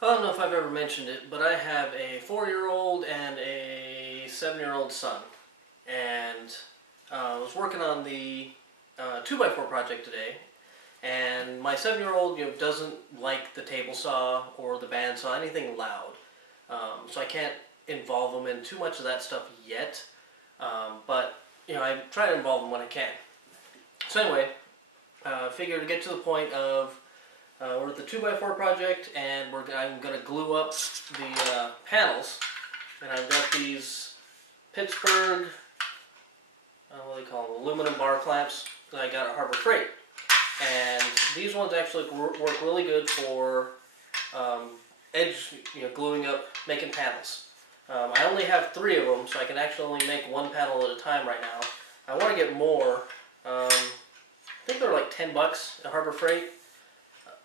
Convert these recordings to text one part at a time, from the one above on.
I don't know if I've ever mentioned it, but I have a 4-year-old and a 7-year-old son. And I was working on the 2x4 project today. And my 7-year-old doesn't like the table saw or the bandsaw, anything loud. So I can't involve him in too much of that stuff yet. But I try to involve him when I can. So anyway, I figured to get to the point of we're at the 2x4 project, and I'm going to glue up the panels. And I've got these Pittsburgh, what do they call them, aluminum bar clamps that I got at Harbor Freight. And these ones actually work really good for edge, gluing up, making panels. I only have 3 of them, so I can actually only make 1 panel at a time right now. I want to get more. I think they're like $10 at Harbor Freight.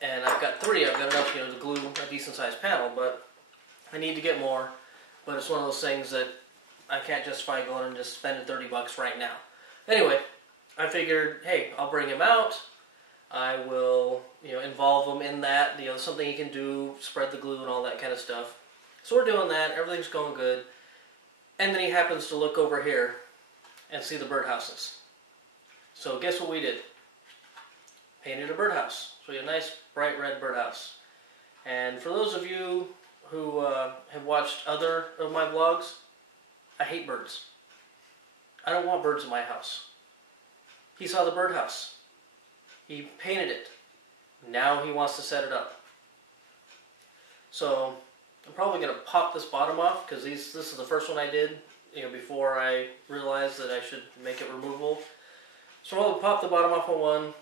And I've got 3. I've got enough, to glue a decent sized panel, but I need to get more. But it's one of those things that I can't justify going and just spending $30 right now. Anyway, I figured, hey, I'll bring him out. I will, involve him in that. Something he can do, spread the glue and all that kind of stuff. So we're doing that. Everything's going good. And then he happens to look over here and see the birdhouses. So guess what we did? Painted a birdhouse. So we have a nice bright red birdhouse. And for those of you who have watched other of my vlogs, I hate birds. I don't want birds in my house. He saw the birdhouse. He painted it. Now he wants to set it up. So I'm probably going to pop this bottom off, because this is the first one I did before I realized that I should make it removable. So I'll pop the bottom off on one.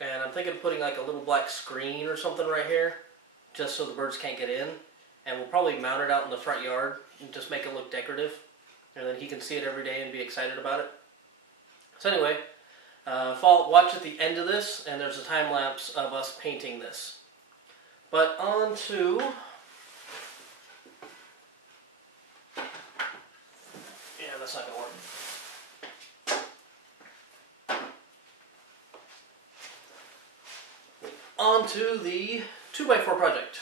And I'm thinking of putting like a little black screen or something right here, just so the birds can't get in. And we'll probably mount it out in the front yard and just make it look decorative. And then he can see it every day and be excited about it. So anyway, watch at the end of this, and there's a time lapse of us painting this. But on to... yeah, that's not going to work. On to the 2x4 project.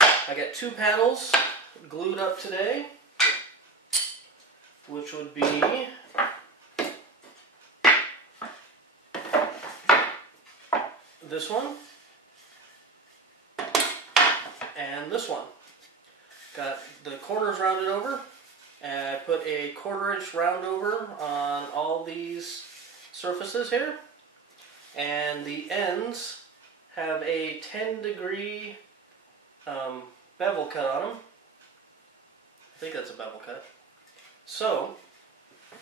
I got 2 panels glued up today, which would be this one and this one. Got the corners rounded over, and I put a 1/4" round over on all these surfaces here. And the ends have a 10-degree bevel cut on them. I think that's a bevel cut. So,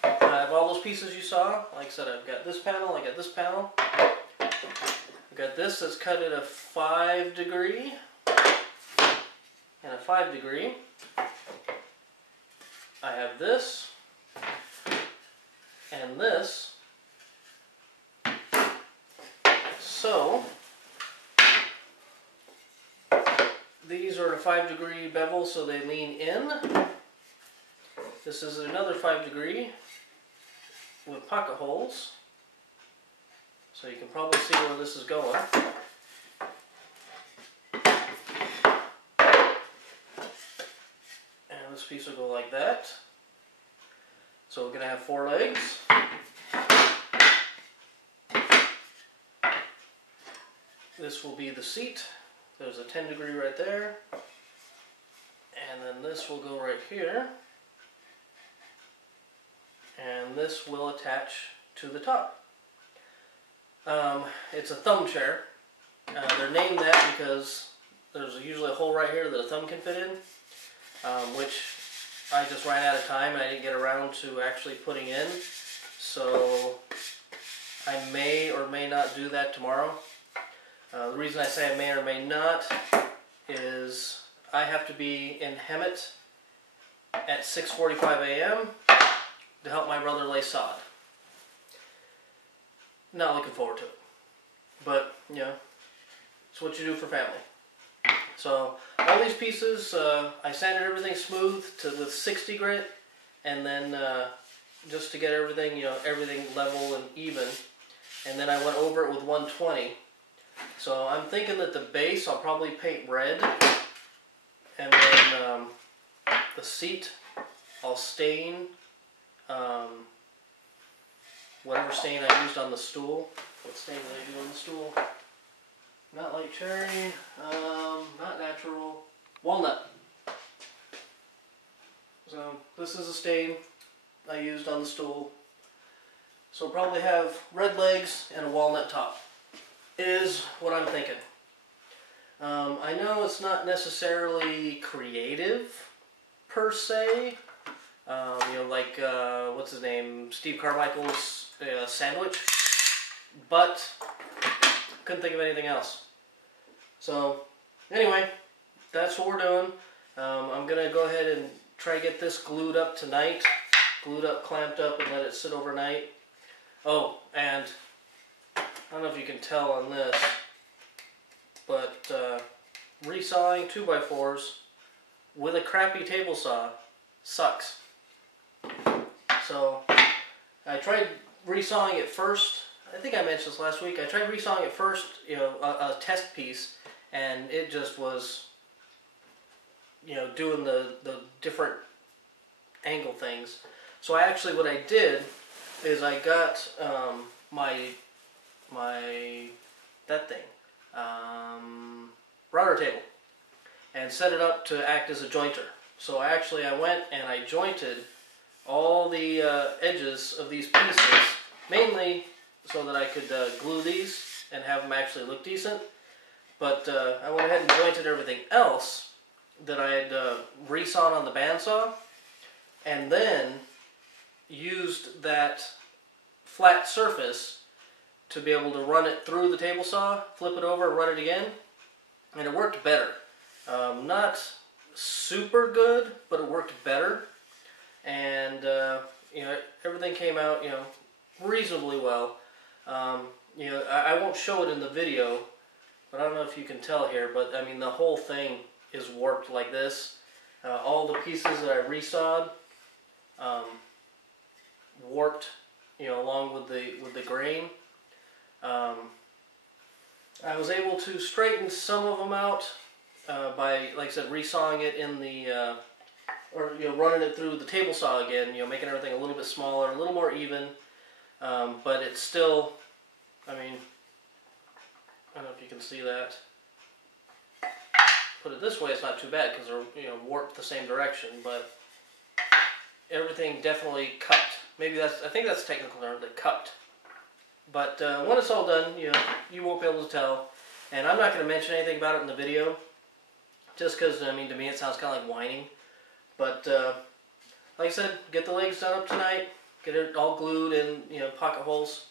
I have all those pieces you saw. Like I said, I've got this panel, I got this panel. I've got this that's cut at a 5-degree and a 5-degree. I have this and this. So, these are a 5-degree bevel, so they lean in. This is another 5-degree with pocket holes. So you can probably see where this is going. And this piece will go like that. So we're going to have 4 legs. This will be the seat. There's a 10-degree right there. And then this will go right here. And this will attach to the top. It's a thumb chair. They're named that because there's usually a hole right here that a thumb can fit in, which I just ran out of time and I didn't get around to actually putting in. So I may or may not do that tomorrow. The reason I say I may or may not is I have to be in Hemet at 6:45 a.m. to help my brother lay sod. Not looking forward to it. But, it's what you do for family. So, all these pieces, I sanded everything smooth with 60 grit, and then just to get everything, everything level and even. And then I went over it with 120. So I'm thinking that the base I'll probably paint red, and then the seat I'll stain whatever stain I used on the stool. What stain did I do on the stool? Not light cherry, not natural, walnut. So this is a stain I used on the stool. So probably have red legs and a walnut top is what I'm thinking. I know it's not necessarily creative per se. You know, like what's his name, Steve Carmichael's sandwich, but couldn't think of anything else. So anyway, that's what we're doing. I'm gonna go ahead and try to get this glued up tonight, glued up, clamped up, and let it sit overnight. Oh, and I don't know if you can tell on this, but resawing 2x4s with a crappy table saw sucks. So I tried resawing it first. I think I mentioned this last week. I tried resawing it first, you know, a test piece, and it just was, you know, doing the different angle things. So actually what I did is I got router table and set it up to act as a jointer. So actually I went and I jointed all the edges of these pieces, mainly so that I could glue these and have them actually look decent. But I went ahead and jointed everything else that I had resawed on the bandsaw, and then used that flat surface to be able to run it through the table saw, flip it over, run it again, and it worked better. Not super good, but it worked better, and you know, everything came out, you know, reasonably well. You know, I won't show it in the video, but I don't know if you can tell here, but I mean the whole thing is warped like this. All the pieces that I resawed warped, you know, along with the grain. I was able to straighten some of them out by, like I said, resawing it in the or, you know, running it through the table saw again, you know, making everything a little bit smaller, a little more even. But it's still, I mean, I don't know if you can see that. Put it this way, it's not too bad because they're, you know, warped the same direction, but everything definitely cupped. Maybe that's, I think that's a technical term, that cupped. But when it's all done, you know, you won't be able to tell. And I'm not going to mention anything about it in the video, just because, I mean, to me it sounds kind of like whining. But like I said, get the legs done up tonight, get it all glued in, you know, pocket holes.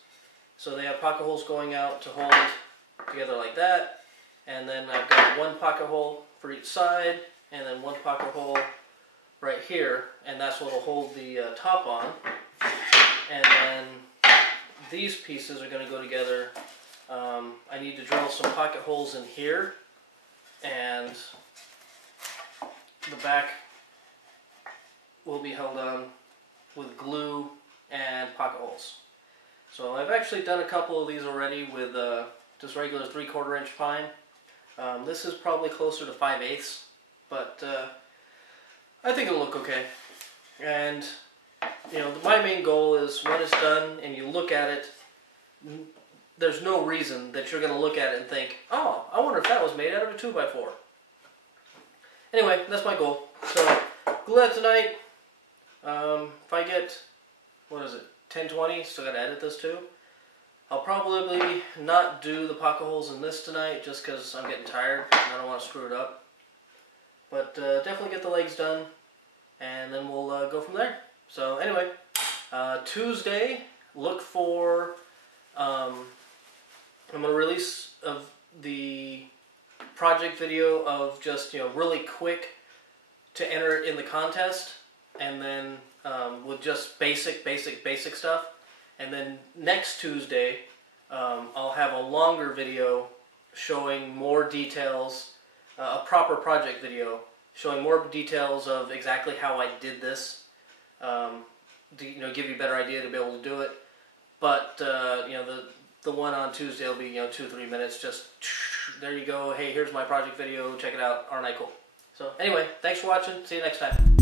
So they have pocket holes going out to hold together like that. And then I've got one pocket hole for each side, and then one pocket hole right here, and that's what will hold the top on. And then these pieces are going to go together. I need to drill some pocket holes in here, and the back will be held on with glue and pocket holes. So I've actually done a couple of these already with just regular 3/4 inch pine. This is probably closer to 5/8, but I think it'll look okay. And you know, my main goal is when it's done and you look at it, there's no reason that you're going to look at it and think, oh, I wonder if that was made out of a 2x4. Anyway, that's my goal. So glue that tonight. If I get, what is it, 10/20, still got to edit this too. I'll probably not do the pocket holes in this tonight just because I'm getting tired and I don't want to screw it up. But definitely get the legs done, and then we'll go from there. So anyway, Tuesday, look for, I'm going to release the project video of just, you know, really quick to enter it in the contest, and then with just basic stuff. And then next Tuesday, I'll have a longer video showing more details, a proper project video showing more details of exactly how I did this, to, you know, give you a better idea to be able to do it. But you know, the one on Tuesday will be 2 or 3 minutes. Just there you go. Hey, here's my project video. Check it out. Aren't I cool? So anyway, thanks for watching. See you next time.